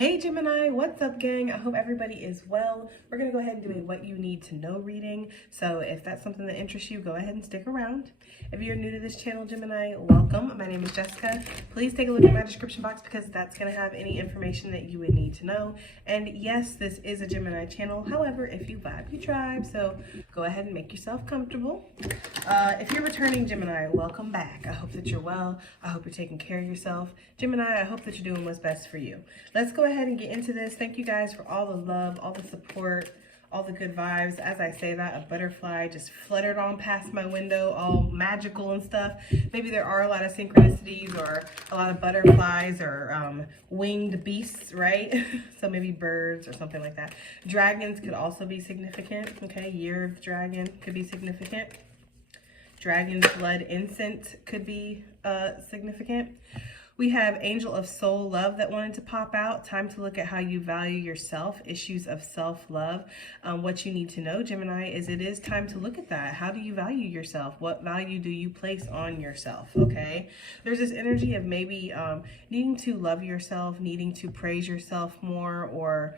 Hey Gemini, what's up gang? I hope everybody is well. We're going to go ahead and do a what you need to know reading. So if that's something that interests you, go ahead and stick around. If you're new to this channel, Gemini, welcome. My name is Jessica. Please take a look at my description box because that's going to have any information that you would need to know. And yes, this is a Gemini channel. However, if you vibe, you tribe. So go ahead and make yourself comfortable. If you're returning Gemini, welcome back. I hope that you're well. I hope you're taking care of yourself. Gemini, I hope that you're doing what's best for you. Let's go ahead and get into this. Thank you guys for all the love, all the support, all the good vibes. As I say that, a butterfly just fluttered on past my window, all magical and stuff. Maybe there are a lot of synchronicities or a lot of butterflies or winged beasts, right? So maybe birds or something like that. Dragons could also be significant, okay? Year of Dragon could be significant. Dragon's blood incense could be significant. We have Angel of Soul Love that wanted to pop out. Time to look at how you value yourself, issues of self-love. What you need to know, Gemini, is it is time to look at that. How do you value yourself? What value do you place on yourself, okay? There's this energy of maybe needing to love yourself, needing to praise yourself more, or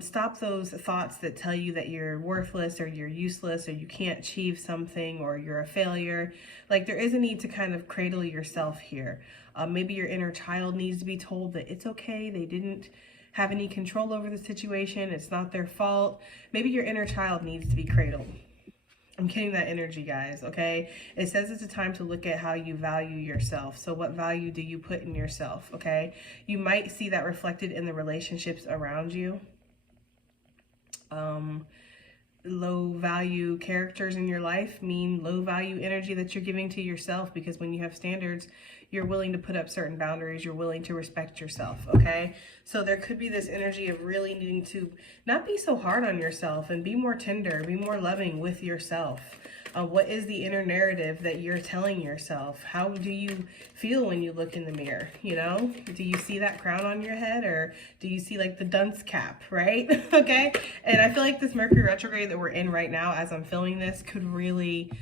stop those thoughts that tell you that you're worthless or you're useless or you can't achieve something or you're a failure. Like, there is a need to kind of cradle yourself here. Maybe your inner child needs to be told that it's okay. They didn't have any control over the situation. It's not their fault. Maybe your inner child needs to be cradled. I'm getting that energy, guys, okay? It says it's a time to look at how you value yourself. So what value do you put in yourself, okay? You might see that reflected in the relationships around you. Low value characters in your life mean low value energy that you're giving to yourself, because when you have standards, you're willing to put up certain boundaries, you're willing to respect yourself, okay? So there could be this energy of really needing to not be so hard on yourself and be more tender, be more loving with yourself. What is the inner narrative that you're telling yourself? How do you feel when you look in the mirror, you know? Do you see that crown on your head, or do you see like the dunce cap, right? Okay? And I feel like this Mercury retrograde that we're in right now as I'm filming this could really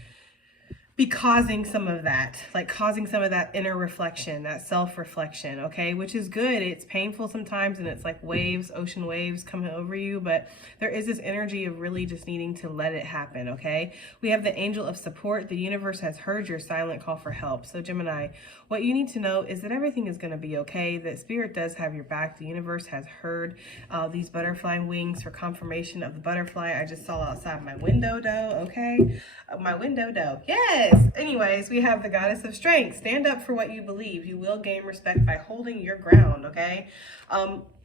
be causing some of that, like causing some of that inner reflection, that self-reflection, okay? Which is good. It's painful sometimes and it's like waves, ocean waves coming over you, but there is this energy of really just needing to let it happen, okay? We have the Angel of Support. The universe has heard your silent call for help. So Gemini, what you need to know is that everything is going to be okay, that Spirit does have your back. The universe has heard these butterfly wings for confirmation of the butterfly I just saw outside my window, though, okay? My window, though. Yes! Anyways, we have the Goddess of Strength. Stand up for what you believe. You will gain respect by holding your ground, okay?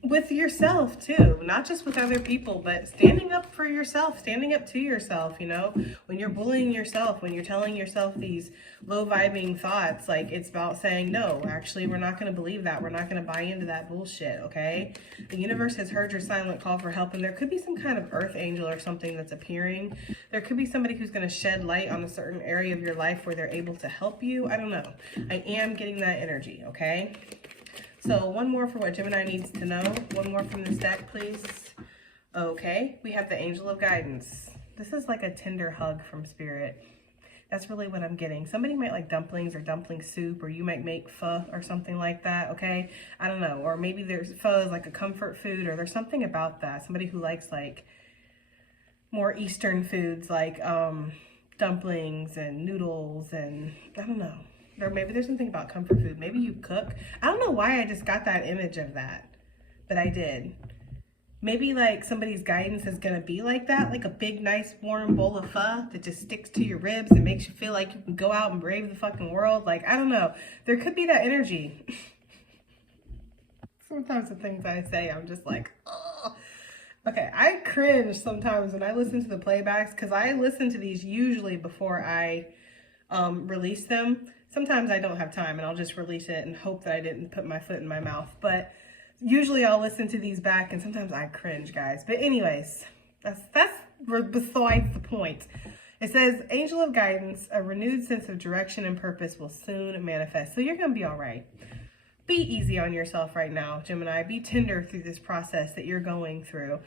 With yourself, too. Not just with other people, but standing up for yourself, standing up to yourself, you know? When you're bullying yourself, when you're telling yourself these low-vibing thoughts, like, it's about saying, no, actually, we're not going to believe that. We're not going to buy into that bullshit, okay? The universe has heard your silent call for help, and there could be some kind of earth angel or something that's appearing. There could be somebody who's going to shed light on a certain area of your life where they're able to help you. I don't know. I am getting that energy, okay? So one more for what Gemini needs to know. One more from this deck, please. Okay, we have the Angel of Guidance. This is like a tender hug from Spirit. That's really what I'm getting. Somebody might like dumplings or dumpling soup, or you might make pho or something like that, okay? I don't know. Or maybe there's pho is like a comfort food, or there's something about that. Somebody who likes like more Eastern foods like dumplings and noodles and I don't know. Or maybe there's something about comfort food. Maybe you cook. I don't know why I just got that image of that, but I did. Maybe like somebody's guidance is going to be like that, like a big, nice, warm bowl of pho that just sticks to your ribs and makes you feel like you can go out and brave the fucking world. Like, I don't know. There could be that energy. Sometimes the things I say, I'm just like, oh. Okay, I cringe sometimes when I listen to the playbacks because I listen to these usually before I release them. Sometimes I don't have time and I'll just release it and hope that I didn't put my foot in my mouth. But usually I'll listen to these back and sometimes I cringe, guys. But anyways, that's besides the point. It says, Angel of Guidance, a renewed sense of direction and purpose will soon manifest. So you're going to be all right. Be easy on yourself right now, Gemini. Be tender through this process that you're going through.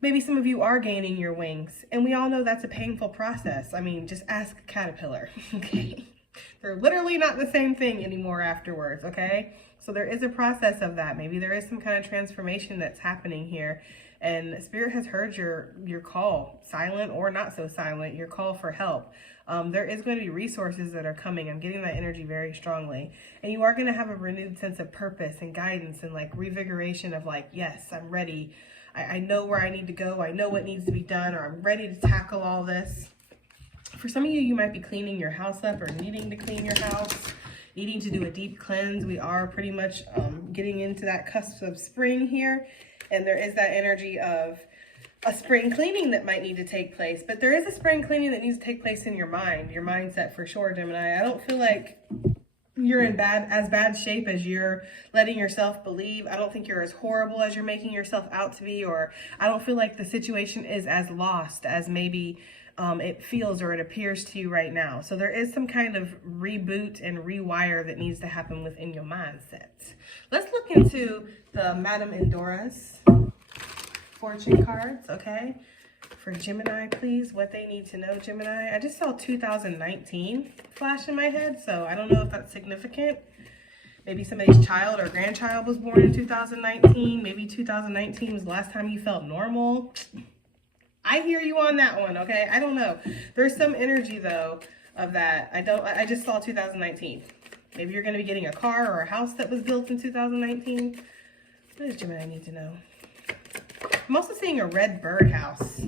Maybe some of you are gaining your wings. And we all know that's a painful process. I mean, just ask a caterpillar, okay? They're literally not the same thing anymore afterwards, okay? So there is a process of that. Maybe there is some kind of transformation that's happening here. And Spirit has heard your call, silent or not so silent, your call for help. There is going to be resources that are coming. I'm getting that energy very strongly. And you are going to have a renewed sense of purpose and guidance and like revigoration of like, yes, I'm ready. I know where I need to go. I know what needs to be done, or I'm ready to tackle all this. For some of you, you might be cleaning your house up or needing to clean your house, needing to do a deep cleanse. We are pretty much getting into that cusp of spring here. And there is that energy of a spring cleaning that might need to take place. But there is a spring cleaning that needs to take place in your mind, your mindset for sure, Gemini. I don't feel like you're in as bad shape as you're letting yourself believe. I don't think you're as horrible as you're making yourself out to be, or I don't feel like the situation is as lost as maybe it feels or it appears to you right now. So there is some kind of reboot and rewire that needs to happen within your mindset. Let's look into the Madame Endora's fortune cards, okay? For Gemini, please, what they need to know, Gemini. I just saw 2019 flash in my head, so I don't know if that's significant. Maybe somebody's child or grandchild was born in 2019. Maybe 2019 was the last time you felt normal. I hear you on that one, okay? I don't know. There's some energy, though, of that. I just saw 2019. Maybe you're going to be getting a car or a house that was built in 2019. What does Gemini need to know? I'm also seeing a red birdhouse.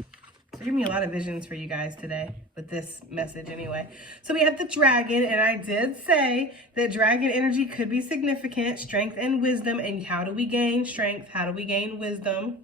So give me a lot of visions for you guys today with this message anyway. So we have the dragon, and I did say that dragon energy could be significant, strength and wisdom. And how do we gain strength? How do we gain wisdom?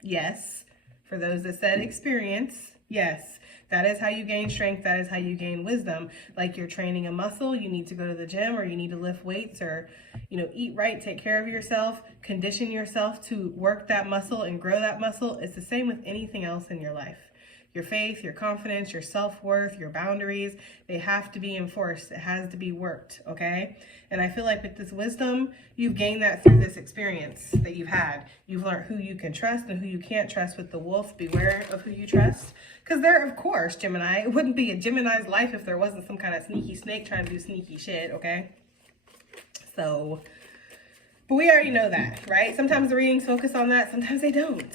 Yes. For those that said experience, yes, that is how you gain strength. That is how you gain wisdom. Like you're training a muscle, you need to go to the gym, or you need to lift weights, or, you know, eat right, take care of yourself, condition yourself to work that muscle and grow that muscle. It's the same with anything else in your life. Your faith, your confidence, your self-worth, your boundaries, they have to be enforced. It has to be worked, okay? And I feel like with this wisdom, you've gained that through this experience that you've had. You've learned who you can trust and who you can't trust with the wolf. Beware of who you trust. Because there, of course, Gemini, it wouldn't be a Gemini's life if there wasn't some kind of sneaky snake trying to do sneaky shit, okay? So, but we already know that, right? Sometimes the readings focus on that, sometimes they don't.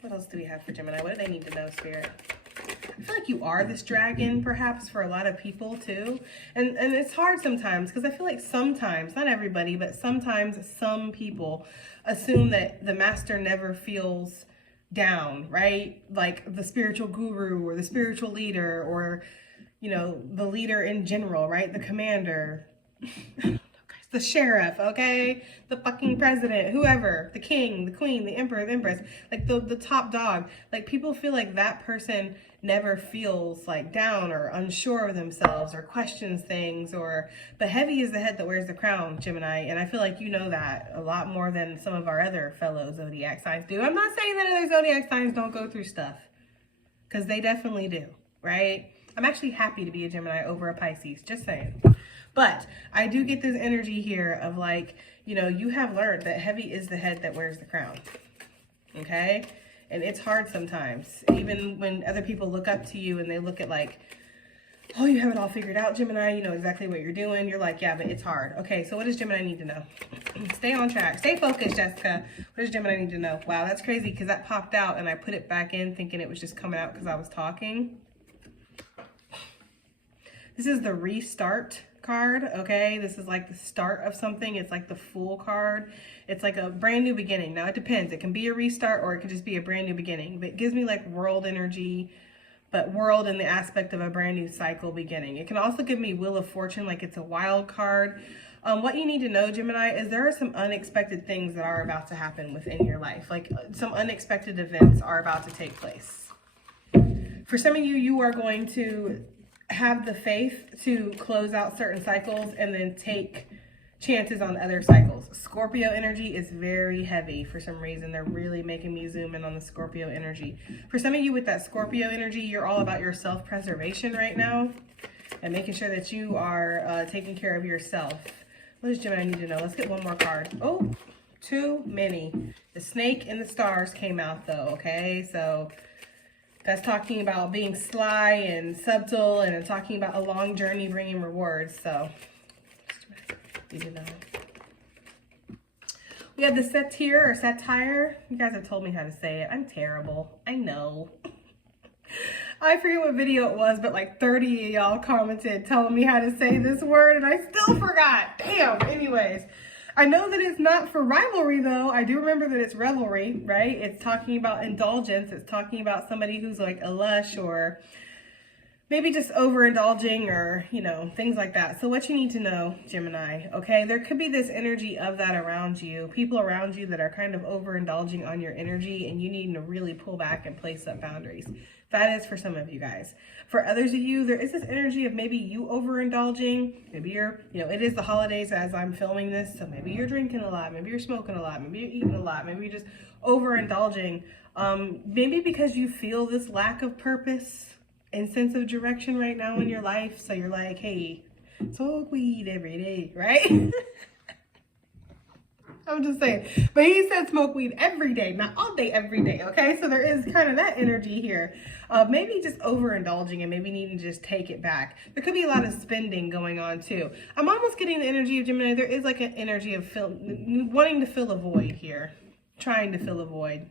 What else do we have for Gemini? What do they need to know, Spirit? I feel like you are this dragon, perhaps, for a lot of people, too. And it's hard sometimes, because I feel like sometimes, not everybody, but sometimes some people assume that the master never feels down, right? Like the spiritual guru or the spiritual leader or, you know, the leader in general, right? The commander. The sheriff, okay? The fucking president, whoever, the king, the queen, the emperor, the empress, like the top dog. Like people feel like that person never feels like down or unsure of themselves or questions things, or, but heavy is the head that wears the crown, Gemini. And I feel like you know that a lot more than some of our other fellow zodiac signs do. I'm not saying that other zodiac signs don't go through stuff, because they definitely do, right? I'm actually happy to be a Gemini over a Pisces, just saying. But I do get this energy here of like, you know, you have learned that heavy is the head that wears the crown, okay? And it's hard sometimes, even when other people look up to you and they look at like, oh, you have it all figured out, Gemini, you know exactly what you're doing. You're like, yeah, but it's hard. Okay, so what does Gemini need to know? Stay on track. Stay focused, Jessica. What does Gemini need to know? Wow, that's crazy, because that popped out and I put it back in thinking it was just coming out because I was talking. This is the restart card, okay? This is like the start of something. It's like the Fool card. It's like a brand new beginning. Now it depends. It can be a restart or it could just be a brand new beginning. But it gives me like world energy, but world in the aspect of a brand new cycle beginning. It can also give me Wheel of Fortune, like it's a wild card. What you need to know, Gemini, is there are some unexpected things that are about to happen within your life. Like some unexpected events are about to take place. For some of you, you are going to have the faith to close out certain cycles and then take chances on other cycles. Scorpio energy is very heavy for some reason. They're really making me zoom in on the Scorpio energy. For some of you with that Scorpio energy, you're all about your self-preservation right now and making sure that you are taking care of yourself. What does Gemini need to know? Let's get one more card. Oh, too many. The snake and the stars came out though, okay? So that's talking about being sly and subtle, and talking about a long journey bringing rewards. So, need to know. We have the satire or satire. You guys have told me how to say it. I'm terrible. I know. I forget what video it was, but like 30 of y'all commented telling me how to say this word, and I still forgot. Damn. Anyways, I know that it's not for rivalry, though. I do remember that it's revelry, right? It's talking about indulgence. It's talking about somebody who's like a lush or maybe just overindulging or, you know, things like that. So what you need to know, Gemini, okay, there could be this energy of that around you, people around you that are kind of overindulging on your energy, and you need to really pull back and place up boundaries. That is for some of you guys. For others of you, there is this energy of maybe you overindulging. Maybe you're, you know, it is the holidays as I'm filming this, so maybe you're drinking a lot, maybe you're smoking a lot, maybe you're eating a lot, maybe you're just overindulging. Maybe because you feel this lack of purpose and sense of direction right now in your life, so you're like, hey, smoke weed every day, right? I'm just saying. But he said smoke weed every day, not all day, every day, okay? So there is kind of that energy here of maybe just overindulging and maybe needing to just take it back. There could be a lot of spending going on too. I'm almost getting the energy of Gemini. There is like an energy of wanting to fill a void here, trying to fill a void.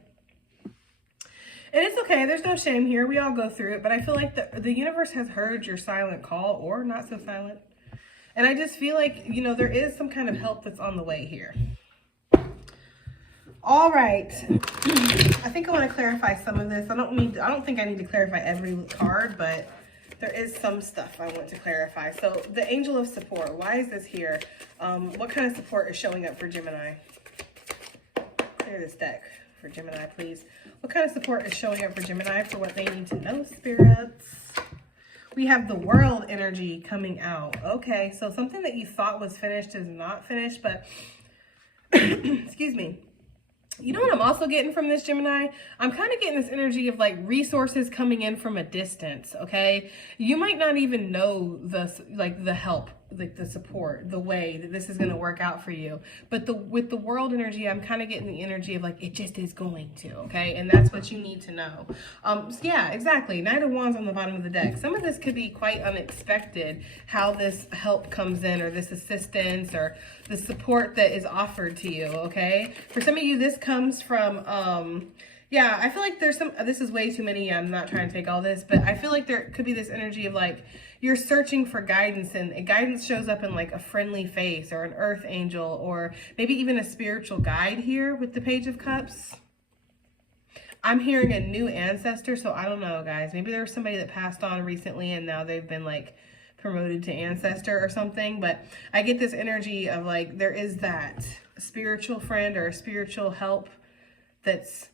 And it's okay. There's no shame here. We all go through it. But I feel like the universe has heard your silent call, or not so silent. And I just feel like, you know, there is some kind of help that's on the way here. All right. I think I want to clarify some of this. I don't think I need to clarify every card, but there is some stuff I want to clarify. So the Angel of Support, why is this here? What kind of support is showing up for Gemini? Clear this deck for Gemini, please. What kind of support is showing up for Gemini for what they need to know, spirits? We have the World energy coming out. Okay, so something that you thought was finished is not finished, but excuse me. You know what I'm also getting from this, Gemini? I'm kind of getting this energy of like resources coming in from a distance, okay? You might not even know the help, like the support, the way that this is going to work out for you. But with the World energy, I'm kind of getting the energy of like, it just is going to, okay? And that's what you need to know. Yeah, exactly. Knight of Wands on the bottom of the deck. Some of this could be quite unexpected, how this help comes in, or this assistance, or the support that is offered to you, okay? For some of you, this comes from, yeah, I feel like there's this is way too many. I'm not trying to take all this, but I feel like there could be this energy of like, you're searching for guidance, and guidance shows up in like a friendly face or an earth angel, or maybe even a spiritual guide here with the Page of Cups. I'm hearing a new ancestor, so I don't know, guys. Maybe there was somebody that passed on recently and now they've been like promoted to ancestor or something, but I get this energy of like, there is that spiritual friend or a spiritual help that's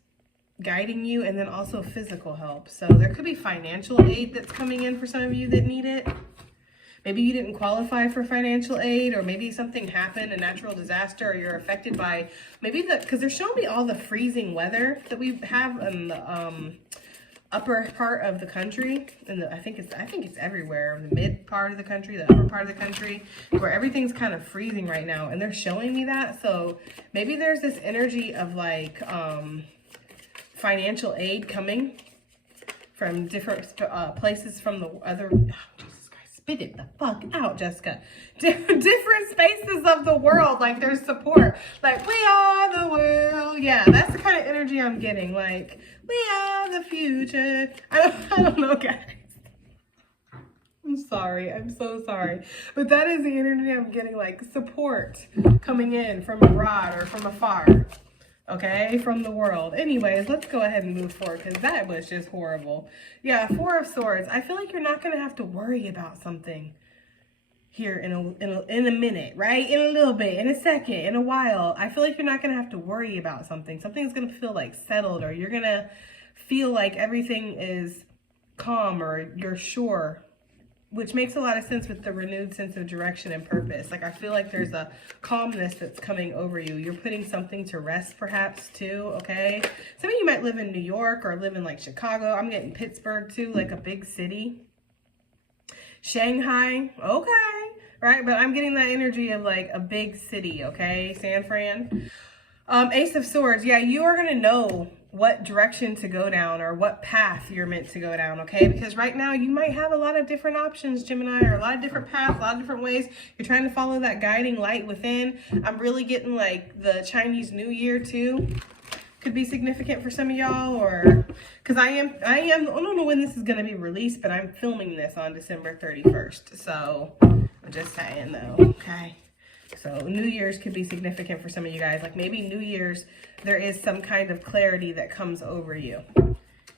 guiding you, and then also physical help. So there could be financial aid that's coming in for some of you that need it. Maybe you didn't qualify for financial aid, or maybe something happened, a natural disaster, or you're affected by because they're showing me all the freezing weather that we have in the upper part of the country, and I think it's everywhere, the mid part of the country, the upper part of the country, where everything's kind of freezing right now, and they're showing me that. So maybe there's this energy of like financial aid coming from different places from the other. Oh, Jesus Christ, spit it the fuck out, Jessica. Different spaces of the world, like there's support. Like, we are the world. Yeah, that's the kind of energy I'm getting. Like, we are the future. I don't know, guys. I'm sorry. I'm so sorry. But that is the energy I'm getting, like support coming in from abroad or from afar. Okay, from the world. Anyways, let's go ahead and move forward, because that was just horrible. Yeah, Four of Swords. I feel like you're not going to have to worry about something here in a minute, right? In a little bit, in a second, in a while. I feel like you're not going to have to worry about something. Something's going to feel like settled, or you're going to feel like everything is calm, or you're sure, which makes a lot of sense with the renewed sense of direction and purpose. Like, I feel like there's a calmness that's coming over you. You're putting something to rest, perhaps, too, okay? Some of you might live in New York or live in, like, Chicago. I'm getting Pittsburgh, too, like a big city. Shanghai, okay, right? But I'm getting that energy of, like, a big city, okay? San Fran. Ace of Swords, yeah, you are going to know what direction to go down or what path you're meant to go down, okay? Because right now you might have a lot of different options, Gemini, or a lot of different paths, a lot of different ways. You're trying to follow that guiding light within. I'm really getting like the Chinese New Year too. Could be significant for some of y'all, or because I don't know when this is going to be released, but I'm filming this on December 31st. So I'm just saying though, okay? So New Year's could be significant for some of you guys. Like maybe New Year's, there is some kind of clarity that comes over you.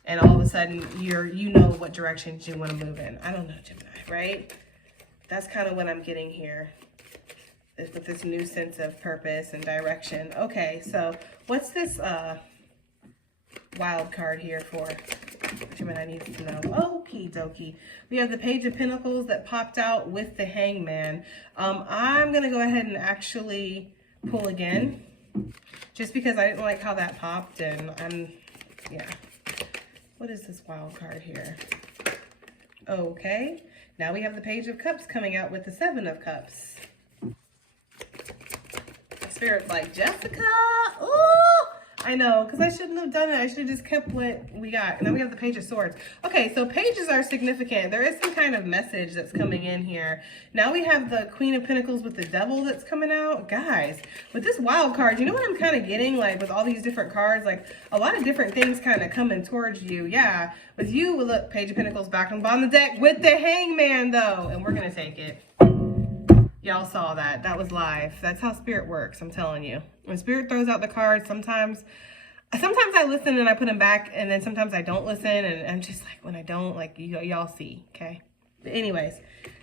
And all of a sudden, you know what directions you want to move in. I don't know, Gemini, right? That's kind of what I'm getting here. With this new sense of purpose and direction. Okay, so what's this wild card here for? Gemini needs to know. Okie dokie. We have the Page of Pentacles that popped out with the Hangman. I'm going to go ahead and actually pull again. Just because I didn't like how that popped. And yeah. What is this wild card here? Okay. Now we have the Page of Cups coming out with the Seven of Cups. Spirit's like, Jessica, ooh, I know, because I shouldn't have done it. I should have just kept what we got. And then we have the Page of Swords. Okay, so pages are significant. There is some kind of message that's coming in here. Now we have the Queen of Pentacles with the Devil that's coming out. Guys, with this wild card, you know what I'm kind of getting? Like with all these different cards, like a lot of different things kind of coming towards you. Yeah, with you, look, Page of Pentacles back on the bottom of the deck with the Hangman though. And we're going to take it. Y'all saw that. That was live. That's how Spirit works, I'm telling you. When Spirit throws out the cards, sometimes I listen and I put them back, and then sometimes I don't listen, and I'm just like, when I don't, like, y'all see, okay? But anyways,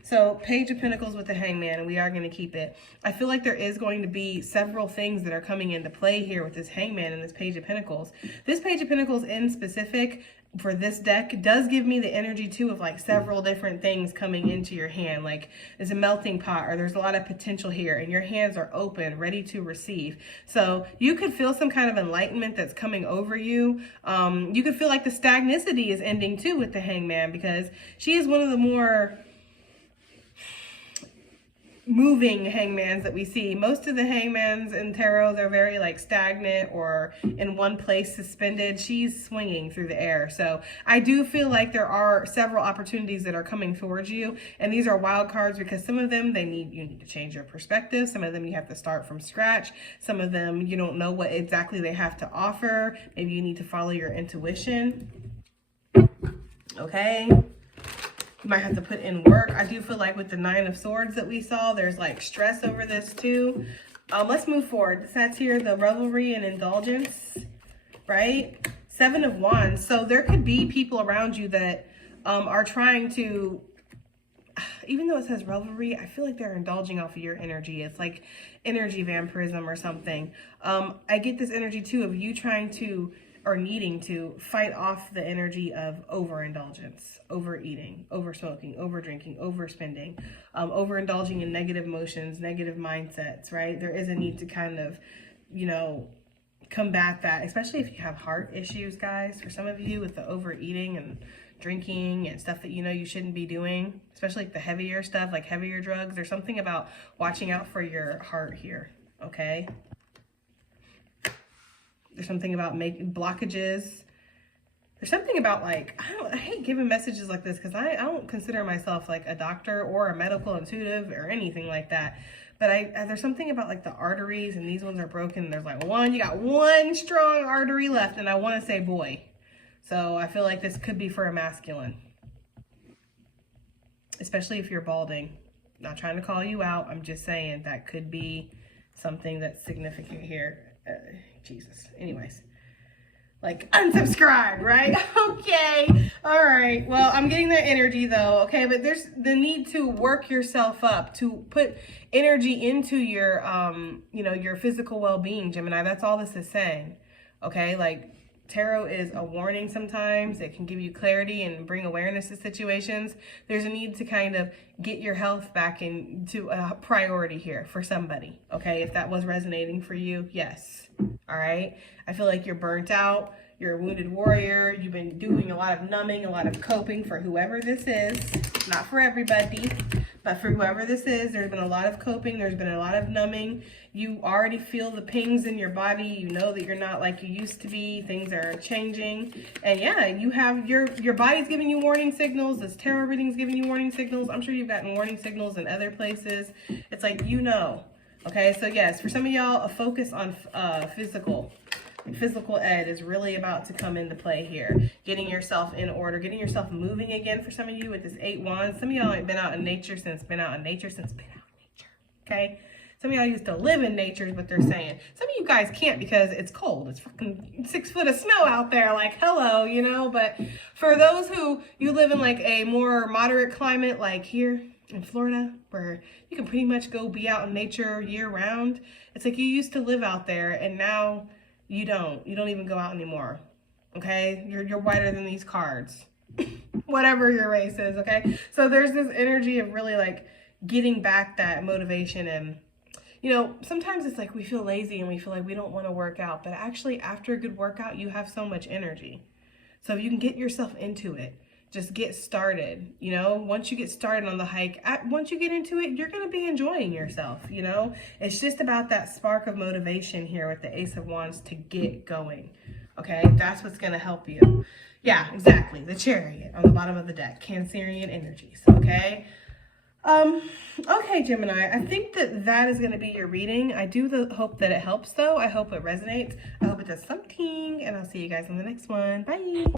so Page of Pentacles with the Hangman, and we are going to keep it. I feel like there is going to be several things that are coming into play here with this Hangman and this Page of Pentacles. This Page of Pentacles in specific for this deck does give me the energy too of like several different things coming into your hand. Like there's a melting pot, or there's a lot of potential here, and your hands are open, ready to receive. So you could feel some kind of enlightenment that's coming over you. You could feel like the stagnicity is ending too with the Hangman, because she is one of the more moving hangmans that we see. Most of the hangmans in tarot, they're very like stagnant or in one place suspended. She's swinging through the air. So I do feel like there are several opportunities that are coming towards you, and these are wild cards because some of them you need to change your perspective. Some of them you have to start from scratch. Some of them you don't know what exactly they have to offer. Maybe you need to follow your intuition. Okay. You might have to put in work. I do feel like with the Nine of Swords that we saw, there's like stress over this too. Let's move forward. That's here, the revelry and indulgence, right? Seven of Wands. So there could be people around you that are trying to, even though it says revelry, I feel like they're indulging off of your energy. It's like energy vampirism or something. I get this energy too of you trying to, or needing to, fight off the energy of overindulgence, overeating, oversmoking, overdrinking, overspending, overindulging in negative emotions, negative mindsets, right? There is a need to kind of, combat that, especially if you have heart issues, guys. For some of you with the overeating and drinking and stuff that you shouldn't be doing, especially like the heavier stuff, like heavier drugs. There's something about watching out for your heart here, okay? There's something about making blockages. There's something about like, I hate giving messages like this because I don't consider myself like a doctor or a medical intuitive or anything like that. But there's something about like the arteries, and these ones are broken. There's like you got one strong artery left, and I want to say boy. So I feel like this could be for a masculine, especially if you're balding. Not trying to call you out. I'm just saying that could be something that's significant here. Jesus. Anyways, like unsubscribe, right? Okay. All right. Well, I'm getting that energy though. Okay. But there's the need to work yourself up, to put energy into your, your physical well-being, Gemini. That's all this is saying. Okay. Like tarot is a warning sometimes. It can give you clarity and bring awareness to situations. There's a need to kind of get your health back into a priority here for somebody. Okay. If that was resonating for you, yes. All right. I feel like you're burnt out. You're a wounded warrior. You've been doing a lot of numbing, a lot of coping for whoever this is. Not for everybody. But for whoever this is, there's been a lot of coping. There's been a lot of numbing. You already feel the pings in your body. You know that you're not like you used to be. Things are changing. And yeah, you have your body's giving you warning signals. This tarot reading's giving you warning signals. I'm sure you've gotten warning signals in other places. It's like, you know. Okay, so yes, for some of y'all, a focus on physical ed is really about to come into play here. Getting yourself in order, getting yourself moving again for some of you with this 8 wands. Some of y'all ain't been out in nature since been out in nature. Okay? Some of y'all used to live in nature is what they're saying. Some of you guys can't because it's cold. It's fucking 6 foot of snow out there. Like, hello, you know? But for those who you live in like a more moderate climate, like here in Florida, where you can pretty much go be out in nature year round. It's like you used to live out there and now you don't even go out anymore. Okay, you're whiter than these cards. Whatever your race is. Okay, so there's this energy of really like getting back that motivation. And you know, sometimes it's like we feel lazy and we feel like we don't want to work out, but actually after a good workout you have so much energy. So if you can get yourself into it, just get started. You know, once you get started on the hike, once you get into it, you're going to be enjoying yourself. You know, it's just about that spark of motivation here with the Ace of Wands to get going. Okay, that's what's going to help you. Yeah, exactly. The Chariot on the bottom of the deck, Cancerian energies. Okay. Okay, Gemini, I think that is going to be your reading. I do hope that it helps, though. I hope it resonates. I hope it does something, and I'll see you guys in the next one. Bye.